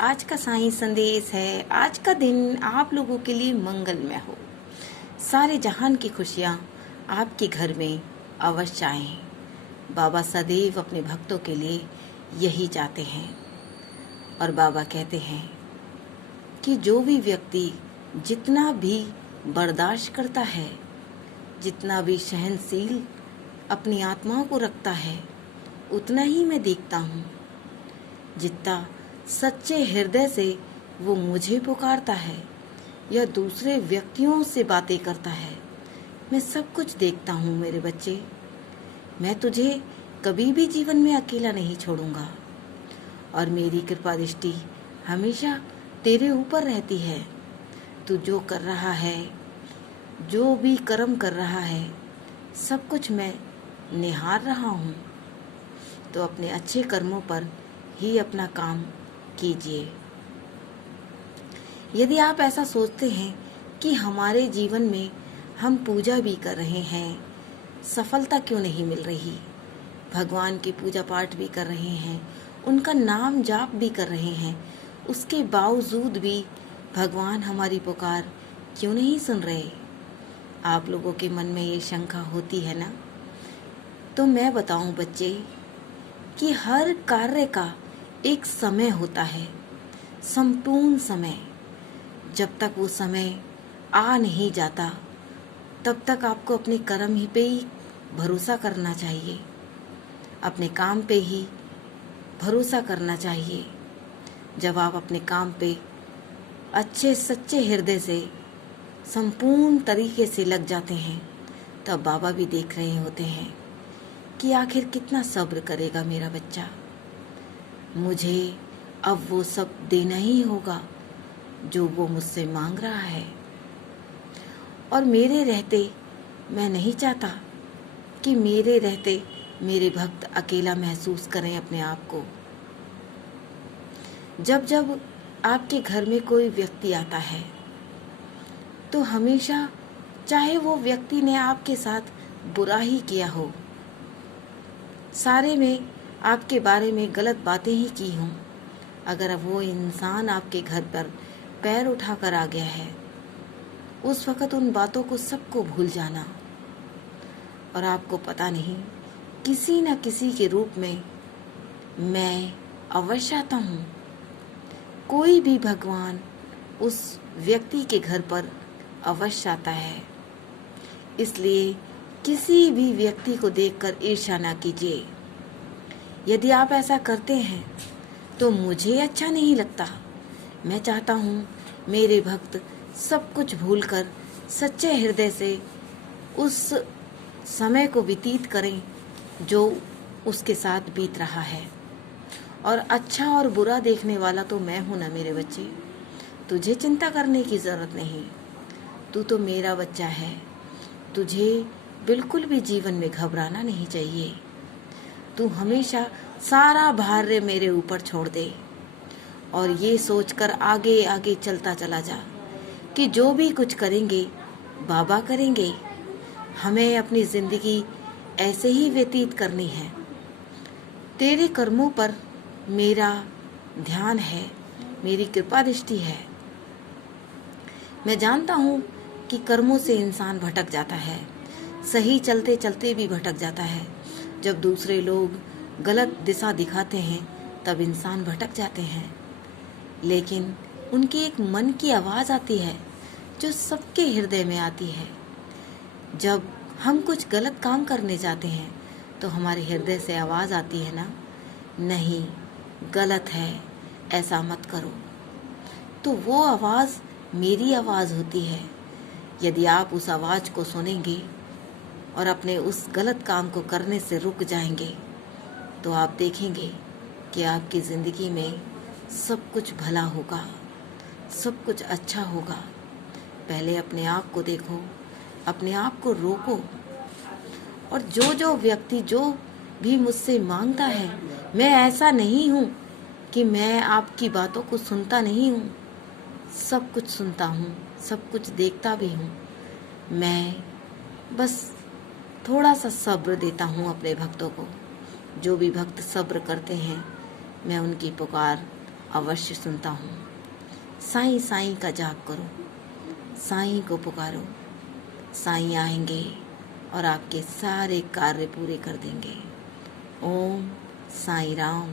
आज का साईं संदेश है। आज का दिन आप लोगों के लिए मंगलमय हो। सारे जहान की खुशियाँ आपके घर में अवश्य आएं। बाबा सदैव अपने भक्तों के लिए यही चाहते हैं। और बाबा कहते हैं कि जो भी व्यक्ति जितना भी बर्दाश्त करता है, जितना भी सहनशील अपनी आत्माओं को रखता है, उतना ही मैं देखता हूँ। जितना सच्चे हृदय से वो मुझे पुकारता है या दूसरे व्यक्तियों से बातें करता है, मैं सब कुछ देखता हूँ मेरे बच्चे। मैं तुझे कभी भी जीवन में अकेला नहीं छोड़ूंगा और मेरी कृपा दृष्टि हमेशा तेरे ऊपर रहती है। तू जो कर रहा है, जो भी कर्म कर रहा है, सब कुछ मैं निहार रहा हूँ। तो अपने अच्छे कर्मों पर ही अपना काम कीजिए। यदि आप ऐसा सोचते हैं कि हमारे जीवन में हम पूजा भी कर रहे हैं, सफलता क्यों नहीं मिल रही, भगवान की पूजा पाठ भी कर रहे हैं, उनका नाम जाप भी कर रहे हैं, उसके बावजूद भी भगवान हमारी पुकार क्यों नहीं सुन रहे, आप लोगों के मन में ये शंका होती है ना। तो मैं बताऊं बच्चे कि हर कार्य का एक समय होता है, संपूर्ण समय। जब तक वो समय आ नहीं जाता तब तक आपको अपने कर्म ही पे ही भरोसा करना चाहिए, अपने काम पे ही भरोसा करना चाहिए। जब आप अपने काम पे अच्छे सच्चे हृदय से संपूर्ण तरीके से लग जाते हैं, तब बाबा भी देख रहे होते हैं कि आखिर कितना सब्र करेगा मेरा बच्चा। मुझे अब वो सब देना ही होगा जो वो मुझसे मांग रहा है। और मेरे रहते मैं नहीं चाहता कि मेरे रहते मेरे भक्त अकेला महसूस करें अपने आप को। जब जब आपके घर में कोई व्यक्ति आता है तो हमेशा, चाहे वो व्यक्ति ने आपके साथ बुरा ही किया हो, सारे में आपके बारे में गलत बातें ही की हों, अगर वो इंसान आपके घर पर पैर उठाकर आ गया है, उस वक़्त उन बातों को सबको भूल जाना। और आपको पता नहीं, किसी न किसी के रूप में मैं अवश्य आता हूँ। कोई भी भगवान उस व्यक्ति के घर पर अवश्य आता है। इसलिए किसी भी व्यक्ति को देखकर ईर्ष्या ना कीजिए। यदि आप ऐसा करते हैं तो मुझे अच्छा नहीं लगता। मैं चाहता हूँ मेरे भक्त सब कुछ भूलकर सच्चे हृदय से उस समय को व्यतीत करें जो उसके साथ बीत रहा है। और अच्छा और बुरा देखने वाला तो मैं हूँ ना मेरे बच्चे। तुझे चिंता करने की ज़रूरत नहीं, तू तो मेरा बच्चा है। तुझे बिल्कुल भी जीवन में घबराना नहीं चाहिए। तू हमेशा सारा भार मेरे ऊपर छोड़ दे और ये सोचकर आगे आगे चलता चला जा कि जो भी कुछ करेंगे बाबा करेंगे। हमें अपनी ज़िंदगी ऐसे ही व्यतीत करनी है। तेरे कर्मों पर मेरा ध्यान है, मेरी कृपा दृष्टि है। मैं जानता हूँ कि कर्मों से इंसान भटक जाता है, सही चलते चलते भी भटक जाता है। जब दूसरे लोग गलत दिशा दिखाते हैं तब इंसान भटक जाते हैं, लेकिन उनकी एक मन की आवाज़ आती है जो सबके हृदय में आती है। जब हम कुछ गलत काम करने जाते हैं तो हमारे हृदय से आवाज़ आती है ना, नहीं गलत है, ऐसा मत करो। तो वो आवाज़ मेरी आवाज़ होती है। यदि आप उस आवाज़ को सुनेंगे और अपने उस गलत काम को करने से रुक जाएंगे तो आप देखेंगे कि आपकी ज़िंदगी में सब कुछ भला होगा, सब कुछ अच्छा होगा। पहले अपने आप को देखो, अपने आप को रोको। और जो व्यक्ति जो भी मुझसे मांगता है, मैं ऐसा नहीं हूँ कि मैं आपकी बातों को सुनता नहीं हूँ, सब कुछ सुनता हूँ, सब कुछ देखता भी हूँ। मैं बस थोड़ा सा सब्र देता हूँ अपने भक्तों को। जो भी भक्त सब्र करते हैं, मैं उनकी पुकार अवश्य सुनता हूँ। साईं साईं का जाप करो, साईं को पुकारो, साईं आएंगे और आपके सारे कार्य पूरे कर देंगे। ओम साईं राम।